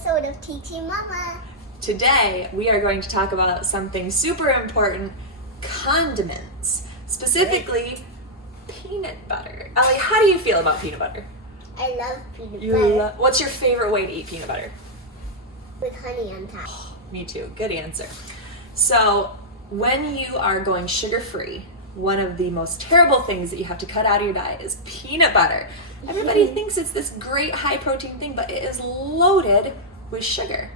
episode of Teaching Mama. Today, we are going to talk about something super important, condiments, specifically peanut butter. Ellie, how do you feel about peanut butter? I love peanut butter. What's your favorite way to eat peanut butter? With honey on top. Oh, me too, good answer. So, when you are going sugar-free, one of the most terrible things that you have to cut out of your diet is peanut butter. Everybody thinks it's this great high protein thing, but it is loaded with sugar.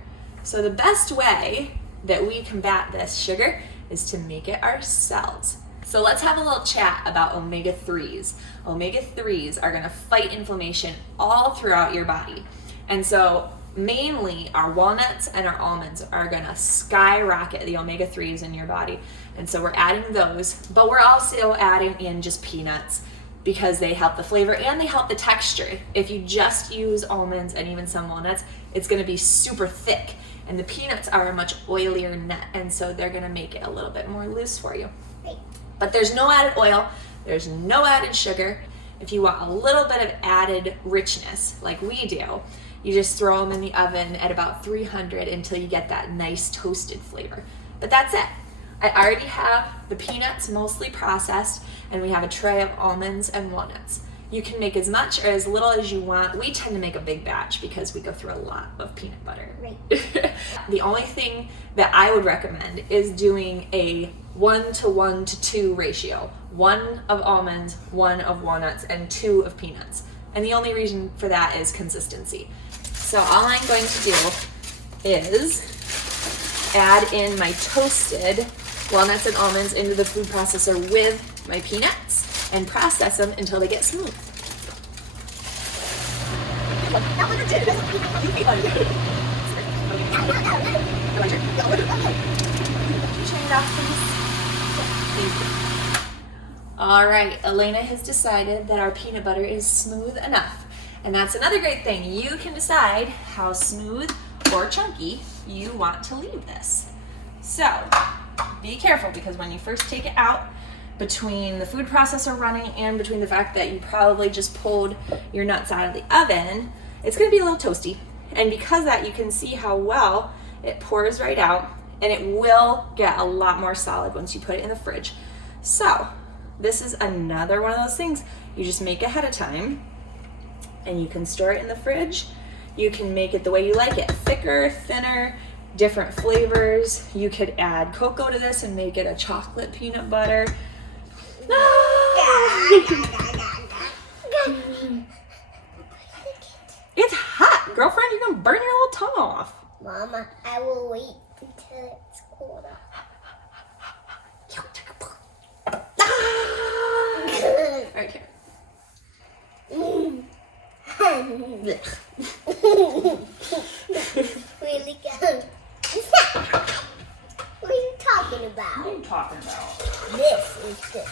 So the best way that we combat this sugar is to make it ourselves. So let's have a little chat about omega-3s. Omega-3s are gonna fight inflammation all throughout your body. And so mainly our walnuts and our almonds are gonna skyrocket the omega-3s in your body. And so we're adding those, but we're also adding in just peanuts because they help the flavor and they help the texture. If you just use almonds and even some walnuts, it's gonna be super thick. And the peanuts are a much oilier nut, and so they're gonna make it a little bit more loose for you. But there's no added oil, there's no added sugar. If you want a little bit of added richness, like we do, you just throw them in the oven at about 300 until you get that nice toasted flavor. But that's it. I already have the peanuts mostly processed, and we have a tray of almonds and walnuts. You can make as much or as little as you want. We tend to make a big batch because we go through a lot of peanut butter. Right. The only thing that I would recommend is doing a 1:1:2 ratio. 1 of almonds, 1 of walnuts, and 2 of peanuts. And the only reason for that is consistency. So all I'm going to do is add in my toasted walnuts and almonds into the food processor with my peanuts and process them until they get smooth. All right, Elena has decided that our peanut butter is smooth enough. And that's another great thing. You can decide how smooth or chunky you want to leave this. So, be careful because when you first take it out, between the food processor running and between the fact that you probably just pulled your nuts out of the oven, it's gonna be a little toasty. And because of that, you can see how well it pours right out, and it will get a lot more solid once you put it in the fridge. So, this is another one of those things you just make ahead of time, and you can store it in the fridge. You can make it the way you like it, thicker, thinner, different flavors. You could add cocoa to this and make it a chocolate peanut butter. It's hot, girlfriend. You're gonna burn your little tongue off. Mama, I will wait until it's cold. Right here. Really good. What are you talking about? What are you talking about? This is good.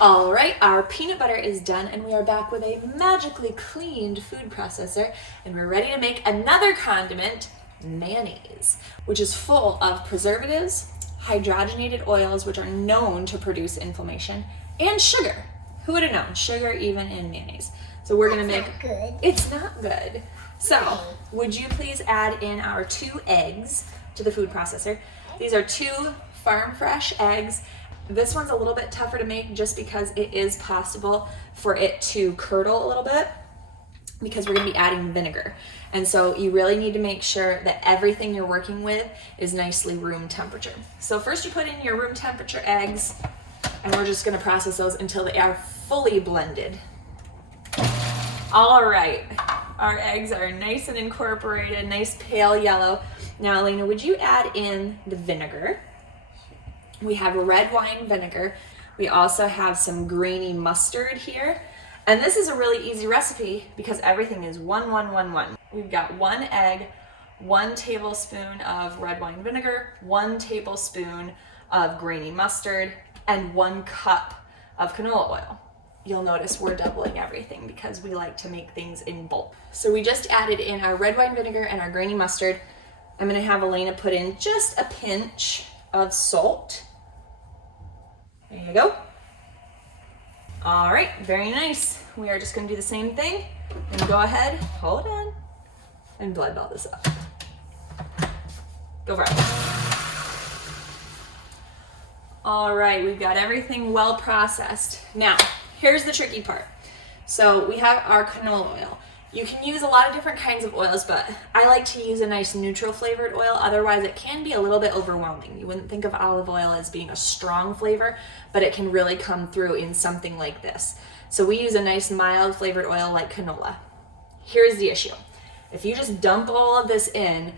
All right, our peanut butter is done, and we are back with a magically cleaned food processor, and we're ready to make another condiment, mayonnaise, which is full of preservatives, hydrogenated oils, which are known to produce inflammation, and sugar. Who would have known? Sugar even in mayonnaise. So we're gonna make. Not good. It's not good. So, would you please add in our 2 eggs to the food processor? These are 2 farm fresh eggs. This one's a little bit tougher to make just because it is possible for it to curdle a little bit because we're gonna be adding vinegar. And so you really need to make sure that everything you're working with is nicely room temperature. So first you put in your room temperature eggs, and we're just gonna process those until they are fully blended. All right, our eggs are nice and incorporated, nice pale yellow. Now, Elena, would you add in the vinegar? We have red wine vinegar. We also have some grainy mustard here. And this is a really easy recipe because everything is 1-1-1-1. We've got 1 egg, 1 tablespoon of red wine vinegar, 1 tablespoon of grainy mustard, and 1 cup of canola oil. You'll notice we're doubling everything because we like to make things in bulk. So we just added in our red wine vinegar and our grainy mustard. I'm gonna have Elena put in just a pinch of salt. There you go. All right, very nice. We are just gonna do the same thing and go ahead, hold on. and blend all this up. Go for it. All right, we've got everything well processed. Now, here's the tricky part. So we have our canola oil. You can use a lot of different kinds of oils, but I like to use a nice neutral flavored oil. Otherwise, it can be a little bit overwhelming. You wouldn't think of olive oil as being a strong flavor, but it can really come through in something like this. So we use a nice mild flavored oil like canola. Here's the issue. If you just dump all of this in,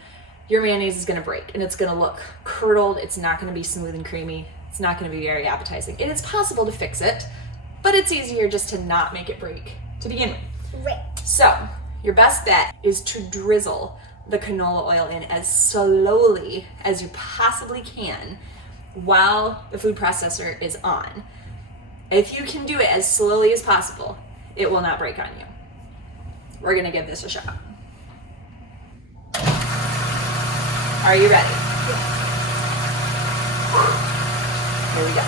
your mayonnaise is gonna break and it's gonna look curdled. It's not gonna be smooth and creamy. It's not gonna be very appetizing. It is possible to fix it, but it's easier just to not make it break to begin with. Right. So your best bet is to drizzle the canola oil in as slowly as you possibly can while the food processor is on. If you can do it as slowly as possible, it will not break on you. We're gonna give this a shot. Are you ready? Yes. Here we go.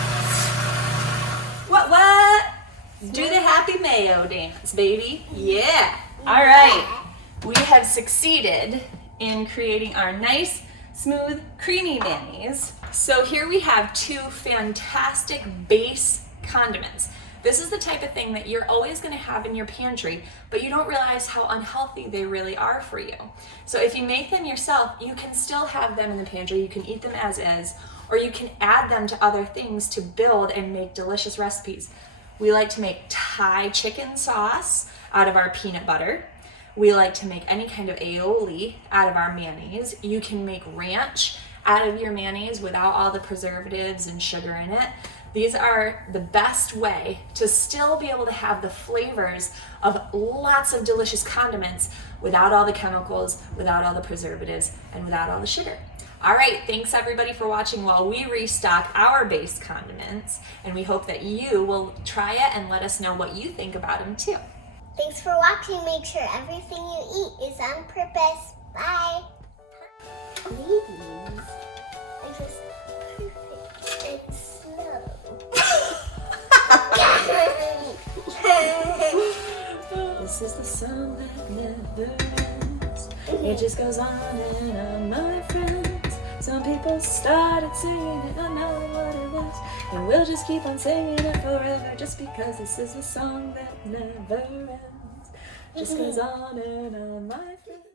What? Do the happy mayo dance, baby. Yeah. All right. We have succeeded in creating our nice, smooth, creamy mayonnaise. So here we have two fantastic base condiments. This is the type of thing that you're always going to have in your pantry, but you don't realize how unhealthy they really are for you. So if you make them yourself, you can still have them in the pantry. You can eat them as is, or you can add them to other things to build and make delicious recipes. We like to make Thai chicken sauce out of our peanut butter. We like to make any kind of aioli out of our mayonnaise. You can make ranch out of your mayonnaise without all the preservatives and sugar in it. These are the best way to still be able to have the flavors of lots of delicious condiments without all the chemicals, without all the preservatives, and without all the sugar. All right, thanks everybody for watching while we restock our base condiments, and we hope that you will try it and let us know what you think about them too. Thanks for watching. Make sure everything you eat is on purpose. Bye. Ladies are just perfect and slow. This is the song that never ends. It just goes on and on, my friends. Some people started singing it, not knowing what it was. And we'll just keep on singing it forever, just because this is the song that never ends. Just goes on and on, my friends.